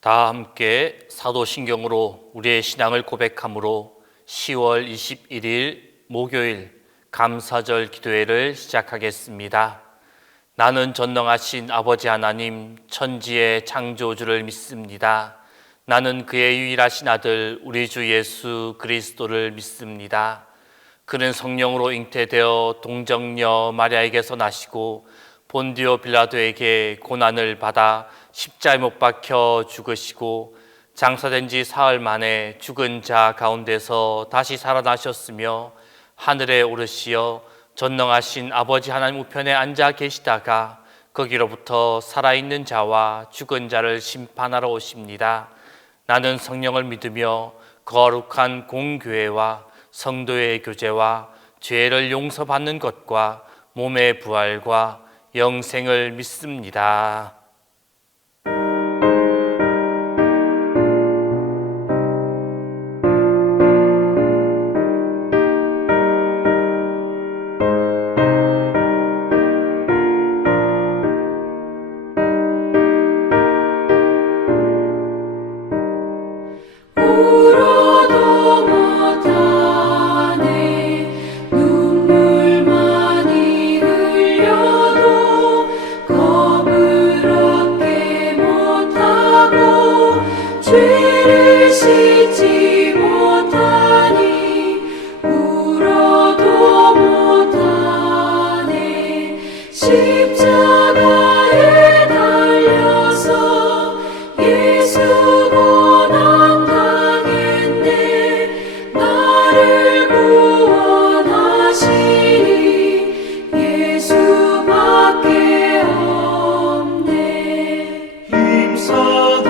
다 함께 사도신경으로 우리의 신앙을 고백함으로 10월 21일 목요일 감사절 기도회를 시작하겠습니다. 나는 전능하신 아버지 하나님 천지의 창조주를 믿습니다. 나는 그의 유일하신 아들 우리 주 예수 그리스도를 믿습니다. 그는 성령으로 잉태되어 동정녀 마리아에게서 나시고 본디오 빌라도에게 고난을 받아 십자가에 못 박혀 죽으시고 장사된 지 사흘 만에 죽은 자 가운데서 다시 살아나셨으며 하늘에 오르시어 전능하신 아버지 하나님 우편에 앉아 계시다가 거기로부터 살아있는 자와 죽은 자를 심판하러 오십니다. 나는 성령을 믿으며 거룩한 공교회와 성도의 교제와 죄를 용서받는 것과 몸의 부활과 영생을 믿습니다. 죄를 씻지 못하니 울어도 못하네. 십자가에 달려서 예수 고난 당했네. 나를 구원하시니 예수밖에 없네. 힘써도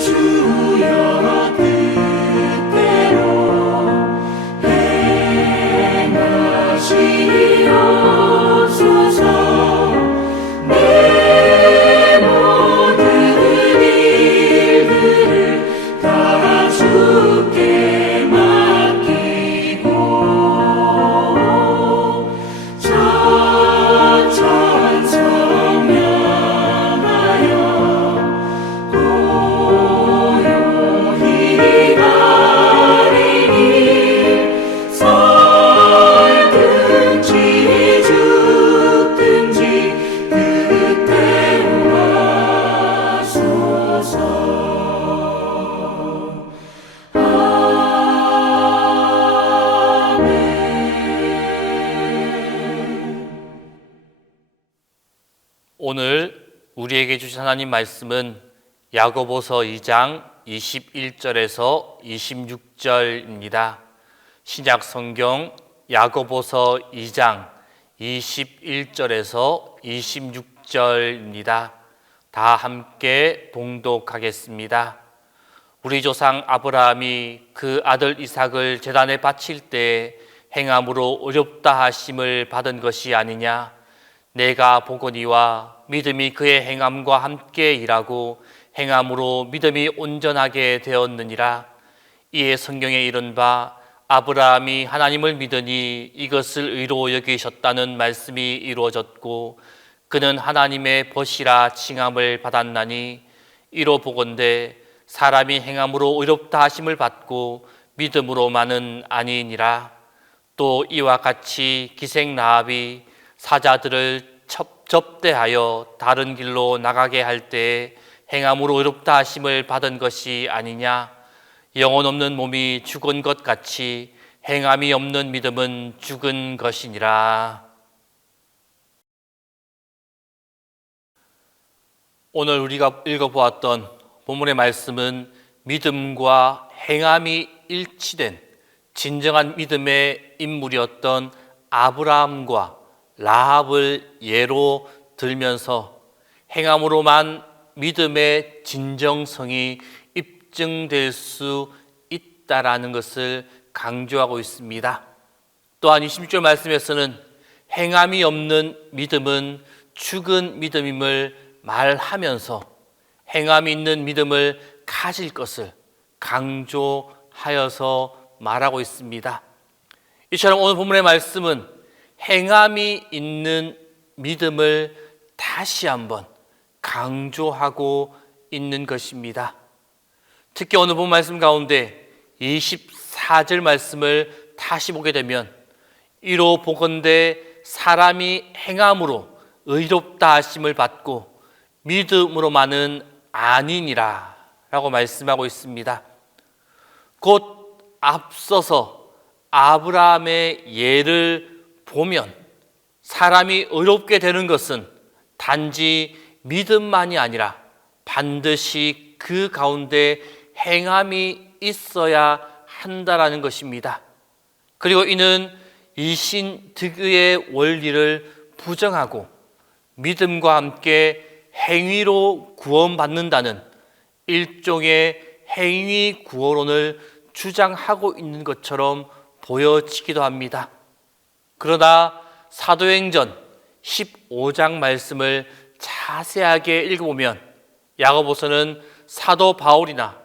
주여 뜻대로 행하시옵소서. 내 모든 일들을 다 주께 맡기고 천천성 향하여 고요히 가리니 살든지 죽든지 그때로 하소서. 오늘 우리에게 주신 하나님 말씀은 야고보서 2장 21절에서 26절입니다. 신약 성경 야고보서 2장 21절에서 26절입니다. 다 함께 봉독하겠습니다. 우리 조상 아브라함이 그 아들 이삭을 제단에 바칠 때 행함으로 어렵다 하심을 받은 것이 아니냐. 내가 보거니와 믿음이 그의 행함과 함께 일하고 행함으로 믿음이 온전하게 되었느니라. 이에 성경에 이른 바 아브라함이 하나님을 믿으니 이것을 의로 여기셨다는 말씀이 이루어졌고 그는 하나님의 벗이라 칭함을 받았나니 이로 보건대 사람이 행함으로 의롭다 하심을 받고 믿음으로만은 아니니라. 또 이와 같이 기생 라합이 사자들을 접대하여 다른 길로 나가게 할 때에 행함으로 의롭다 하심을 받은 것이 아니냐. 영혼 없는 몸이 죽은 것 같이 행함이 없는 믿음은 죽은 것이니라. 오늘 우리가 읽어보았던 본문의 말씀은 믿음과 행함이 일치된 진정한 믿음의 인물이었던 아브라함과 라합을 예로 들면서 행함으로만 믿음의 진정성이 입증될 수 있다라는 것을 강조하고 있습니다. 또한 26절 말씀에서는 행함이 없는 믿음은 죽은 믿음임을 말하면서 행함이 있는 믿음을 가질 것을 강조하여서 말하고 있습니다. 이처럼 오늘 본문의 말씀은 행함이 있는 믿음을 다시 한번 강조하고 있는 것입니다. 특히 오늘 본 말씀 가운데 24절 말씀을 다시 보게 되면 이로 보건대 사람이 행함으로 의롭다 하심을 받고 믿음으로만은 아니니라 라고 말씀하고 있습니다. 곧 앞서서 아브라함의 예를 보면 사람이 의롭게 되는 것은 단지 믿음만이 아니라 반드시 그 가운데 행함이 있어야 한다라는 것입니다. 그리고 이는 이신득의의 원리를 부정하고 믿음과 함께 행위로 구원받는다는 일종의 행위 구원론을 주장하고 있는 것처럼 보여지기도 합니다. 그러나 사도행전 15장 말씀을 자세하게 읽어보면 야고보서는 사도 바울이나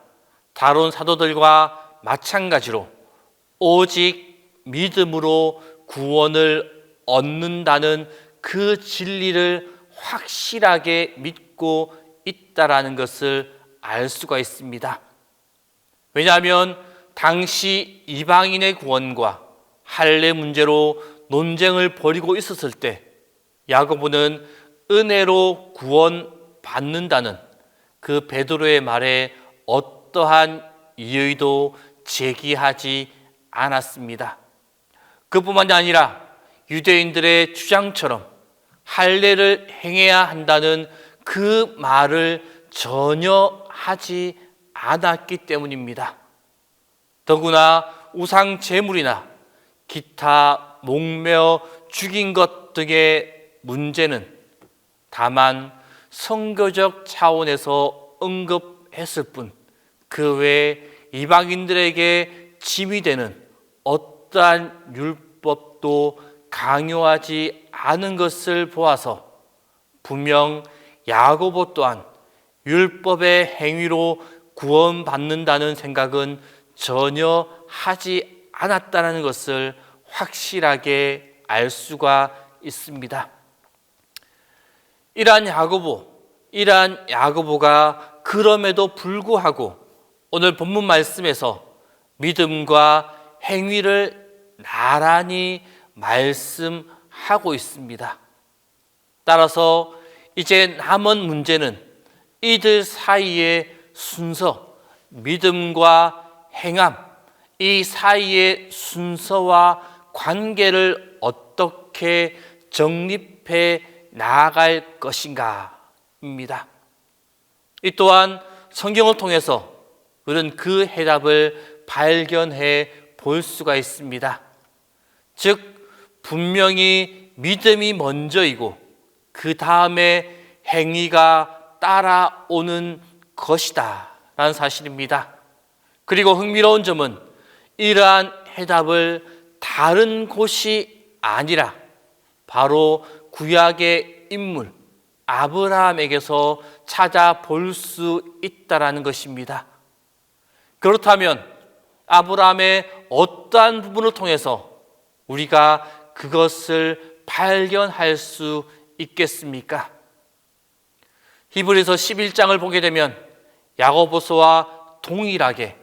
다른 사도들과 마찬가지로 오직 믿음으로 구원을 얻는다는 그 진리를 확실하게 믿고 있다라는 것을 알 수가 있습니다. 왜냐하면 당시 이방인의 구원과 할례 문제로 논쟁을 벌이고 있었을 때 야고보는 은혜로 구원받는다는 그 베드로의 말에 어떠한 이의도 제기하지 않았습니다. 그뿐만이 아니라 유대인들의 주장처럼 할례를 행해야 한다는 그 말을 전혀 하지 않았기 때문입니다. 더구나 우상 제물이나 기타 목매어 죽인 것 등의 문제는 다만 성교적 차원에서 언급했을 뿐 그 외에 이방인들에게 짐이 되는 어떠한 율법도 강요하지 않은 것을 보아서 분명 야고보 또한 율법의 행위로 구원받는다는 생각은 전혀 하지 않았다는 것을 확실하게 알 수가 있습니다. 이러한 야고보가 그럼에도 불구하고 오늘 본문 말씀에서 믿음과 행위를 나란히 말씀하고 있습니다. 따라서 이제 남은 문제는 이들 사이의 순서, 믿음과 행함, 이 사이의 순서와 관계를 어떻게 정립해 나아갈 것인가입니다. 이 또한 성경을 통해서 우리는 그 해답을 발견해 볼 수가 있습니다. 즉, 분명히 믿음이 먼저이고 그 다음에 행위가 따라오는 것이다 라는 사실입니다. 그리고 흥미로운 점은 이러한 해답을 다른 곳이 아니라 바로 구약의 인물 아브라함에게서 찾아볼 수 있다는 것입니다. 그렇다면 아브라함의 어떠한 부분을 통해서 우리가 그것을 발견할 수 있겠습니까? 히브리서 11장을 보게 되면 야고보서와 동일하게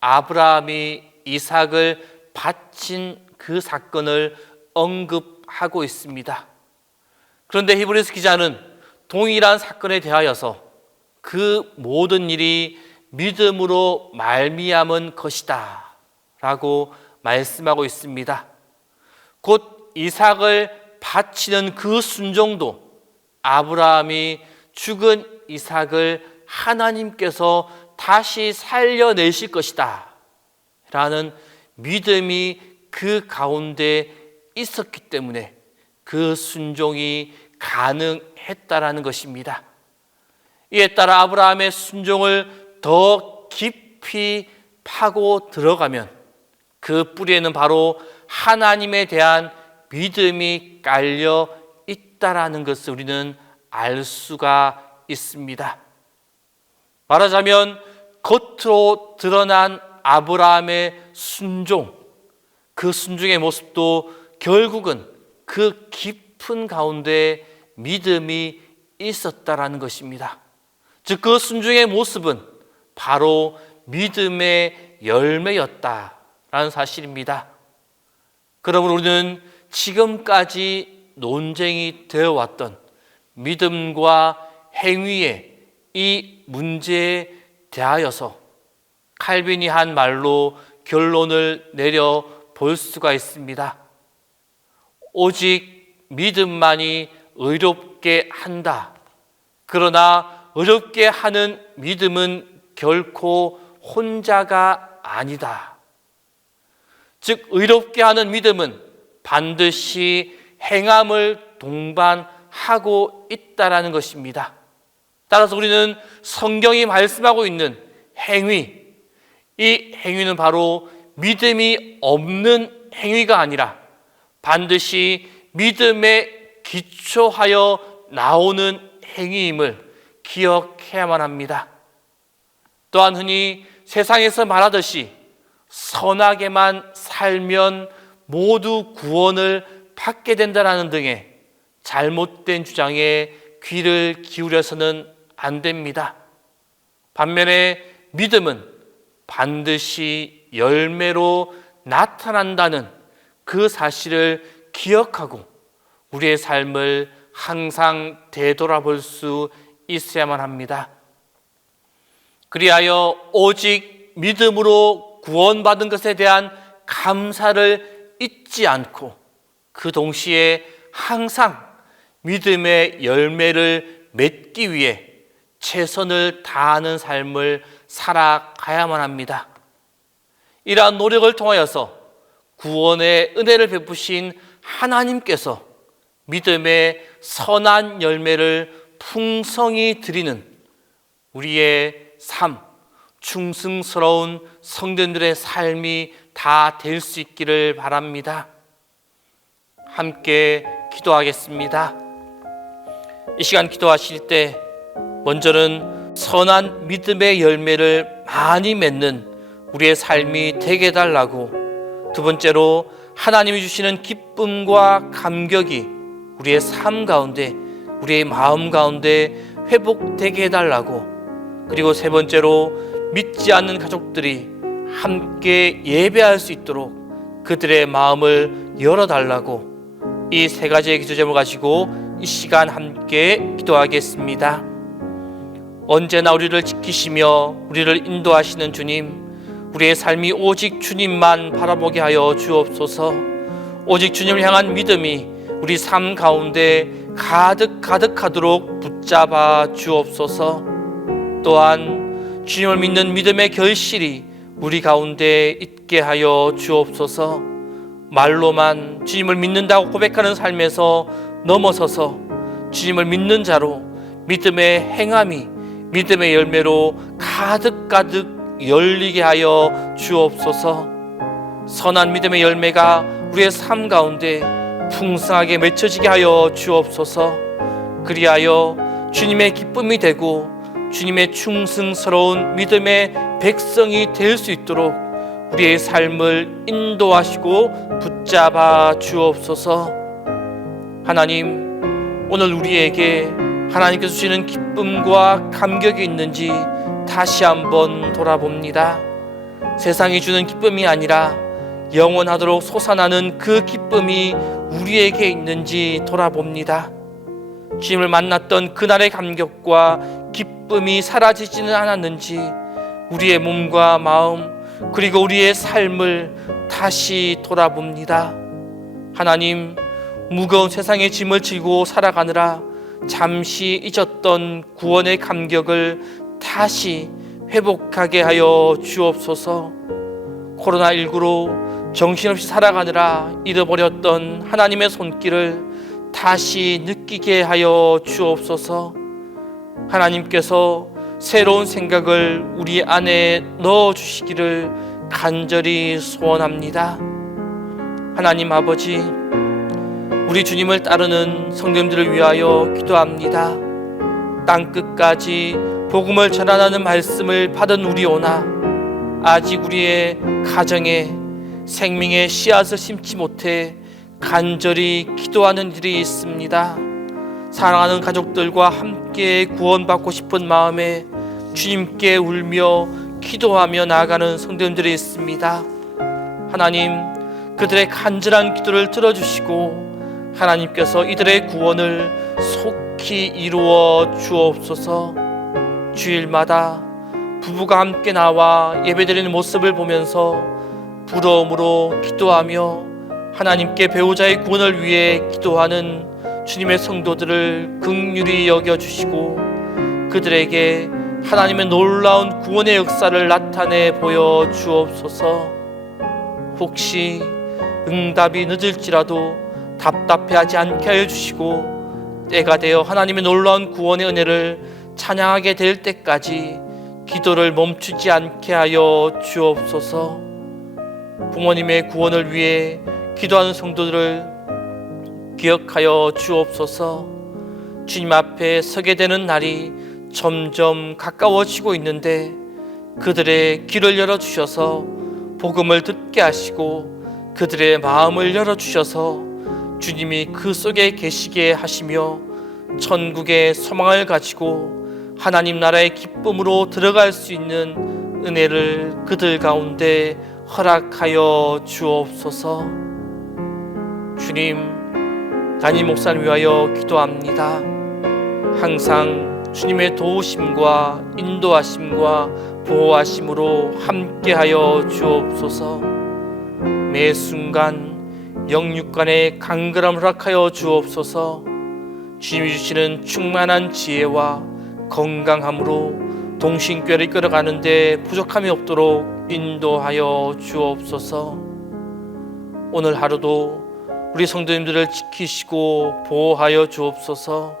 아브라함이 이삭을 바친 그 사건을 언급하고 있습니다. 그런데 히브리서 기자는 동일한 사건에 대하여서 그 모든 일이 믿음으로 말미암은 것이다 라고 말씀하고 있습니다. 곧 이삭을 바치는 그 순종도 아브라함이 죽은 이삭을 하나님께서 다시 살려내실 것이다 라는 믿음이 그 가운데 있었기 때문에 그 순종이 가능했다라는 것입니다. 이에 따라 아브라함의 순종을 더 깊이 파고 들어가면 그 뿌리에는 바로 하나님에 대한 믿음이 깔려 있다라는 것을 우리는 알 수가 있습니다. 말하자면 겉으로 드러난 아브라함의 순종, 그 순종의 모습도 결국은 그 깊은 가운데 믿음이 있었다라는 것입니다. 즉 그 순종의 모습은 바로 믿음의 열매였다라는 사실입니다. 그러므로 우리는 지금까지 논쟁이 되어 왔던 믿음과 행위의 이 문제에 대하여서 칼빈이 한 말로 결론을 내려 볼 수가 있습니다. 오직 믿음만이 의롭게 한다. 그러나 의롭게 하는 믿음은 결코 혼자가 아니다. 즉 의롭게 하는 믿음은 반드시 행함을 동반하고 있다라는 것입니다. 따라서 우리는 성경이 말씀하고 있는 행위, 이 행위는 바로 믿음이 없는 행위가 아니라 반드시 믿음에 기초하여 나오는 행위임을 기억해야만 합니다. 또한 흔히 세상에서 말하듯이 선하게만 살면 모두 구원을 받게 된다는 등의 잘못된 주장에 귀를 기울여서는 안 됩니다. 반면에 믿음은 반드시 열매로 나타난다는 그 사실을 기억하고 우리의 삶을 항상 되돌아볼 수 있어야만 합니다. 그리하여 오직 믿음으로 구원받은 것에 대한 감사를 잊지 않고 그 동시에 항상 믿음의 열매를 맺기 위해 최선을 다하는 삶을 살아가야만 합니다. 이러한 노력을 통하여서 구원의 은혜를 베푸신 하나님께서 믿음의 선한 열매를 풍성히 드리는 우리의 삶, 충성스러운 성도들의 삶이 다 될 수 있기를 바랍니다. 함께 기도하겠습니다. 이 시간 기도하실 때 먼저는 선한 믿음의 열매를 많이 맺는 우리의 삶이 되게 해달라고, 두 번째로 하나님이 주시는 기쁨과 감격이 우리의 삶 가운데, 우리의 마음 가운데 회복되게 해달라고, 그리고 세 번째로 믿지 않는 가족들이 함께 예배할 수 있도록 그들의 마음을 열어달라고, 이 세 가지의 기도 제목을 가지고 이 시간 함께 기도하겠습니다. 언제나 우리를 지키시며 우리를 인도하시는 주님, 우리의 삶이 오직 주님만 바라보게 하여 주옵소서. 오직 주님을 향한 믿음이 우리 삶 가운데 가득하도록 붙잡아 주옵소서. 또한 주님을 믿는 믿음의 결실이 우리 가운데 있게 하여 주옵소서. 말로만 주님을 믿는다고 고백하는 삶에서 넘어서서 주님을 믿는 자로 믿음의 행함이 믿음의 열매로 가득 열리게 하여 주옵소서. 선한 믿음의 열매가 우리의 삶 가운데 풍성하게 맺혀지게 하여 주옵소서. 그리하여 주님의 기쁨이 되고 주님의 충성스러운 믿음의 백성이 될 수 있도록 우리의 삶을 인도하시고 붙잡아 주옵소서. 하나님, 오늘 우리에게 하나님께서 주시는 기쁨과 감격이 있는지 다시 한번 돌아봅니다. 세상이 주는 기쁨이 아니라 영원하도록 솟아나는 그 기쁨이 우리에게 있는지 돌아봅니다. 주님을 만났던 그날의 감격과 기쁨이 사라지지는 않았는지 우리의 몸과 마음 그리고 우리의 삶을 다시 돌아봅니다. 하나님, 무거운 세상의 짐을 지고 살아가느라 잠시 잊었던 구원의 감격을 다시 회복하게 하여 주옵소서. 코로나19로 정신없이 살아가느라 잃어버렸던 하나님의 손길을 다시 느끼게 하여 주옵소서. 하나님께서 새로운 생각을 우리 안에 넣어주시기를 간절히 소원합니다. 하나님 아버지, 우리 주님을 따르는 성도님들을 위하여 기도합니다. 땅끝까지 복음을 전하는 말씀을 받은 우리오나 아직 우리의 가정에 생명의 씨앗을 심지 못해 간절히 기도하는 일이 있습니다. 사랑하는 가족들과 함께 구원받고 싶은 마음에 주님께 울며 기도하며 나아가는 성도님들이 있습니다. 하나님, 그들의 간절한 기도를 들어주시고 하나님께서 이들의 구원을 속히 이루어 주옵소서. 주일마다 부부가 함께 나와 예배드리는 모습을 보면서 부러움으로 기도하며 하나님께 배우자의 구원을 위해 기도하는 주님의 성도들을 긍휼히 여겨주시고 그들에게 하나님의 놀라운 구원의 역사를 나타내 보여 주옵소서. 혹시 응답이 늦을지라도 답답해하지 않게 하여 주시고 때가 되어 하나님의 놀라운 구원의 은혜를 찬양하게 될 때까지 기도를 멈추지 않게 하여 주옵소서. 부모님의 구원을 위해 기도하는 성도들을 기억하여 주옵소서. 주님 앞에 서게 되는 날이 점점 가까워지고 있는데 그들의 귀를 열어주셔서 복음을 듣게 하시고 그들의 마음을 열어주셔서 주님이 그 속에 계시게 하시며 천국의 소망을 가지고 하나님 나라의 기쁨으로 들어갈 수 있는 은혜를 그들 가운데 허락하여 주옵소서. 주님, 담임 목사를 위하여 기도합니다. 항상 주님의 도우심과 인도하심과 보호하심으로 함께하여 주옵소서. 매 순간 영육간의 강건함을 허락하여 주옵소서. 주님이 주시는 충만한 지혜와 건강함으로 동신교회를 이끌어가는 데 부족함이 없도록 인도하여 주옵소서. 오늘 하루도 우리 성도님들을 지키시고 보호하여 주옵소서.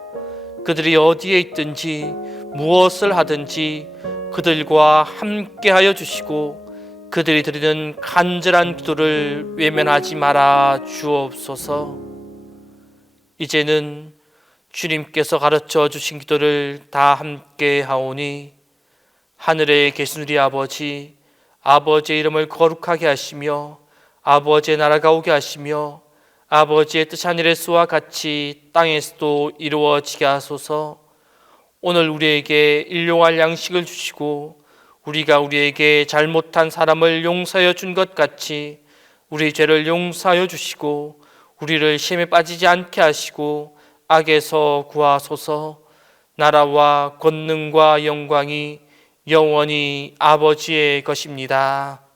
그들이 어디에 있든지 무엇을 하든지 그들과 함께하여 주시고 그들이 드리는 간절한 기도를 외면하지 말아 주옵소서. 이제는 주님께서 가르쳐 주신 기도를 다 함께 하오니 하늘에 계신 우리 아버지, 아버지의 이름을 거룩하게 하시며 아버지의 나라가 오게 하시며 아버지의 뜻 하늘에서와 같이 땅에서도 이루어지게 하소서. 오늘 우리에게 일용할 양식을 주시고 우리가 우리에게 잘못한 사람을 용서하여 준 것 같이 우리 죄를 용서하여 주시고 우리를 시험에 빠지지 않게 하시고 악에서 구하소서. 나라와 권능과 영광이 영원히 아버지의 것입니다.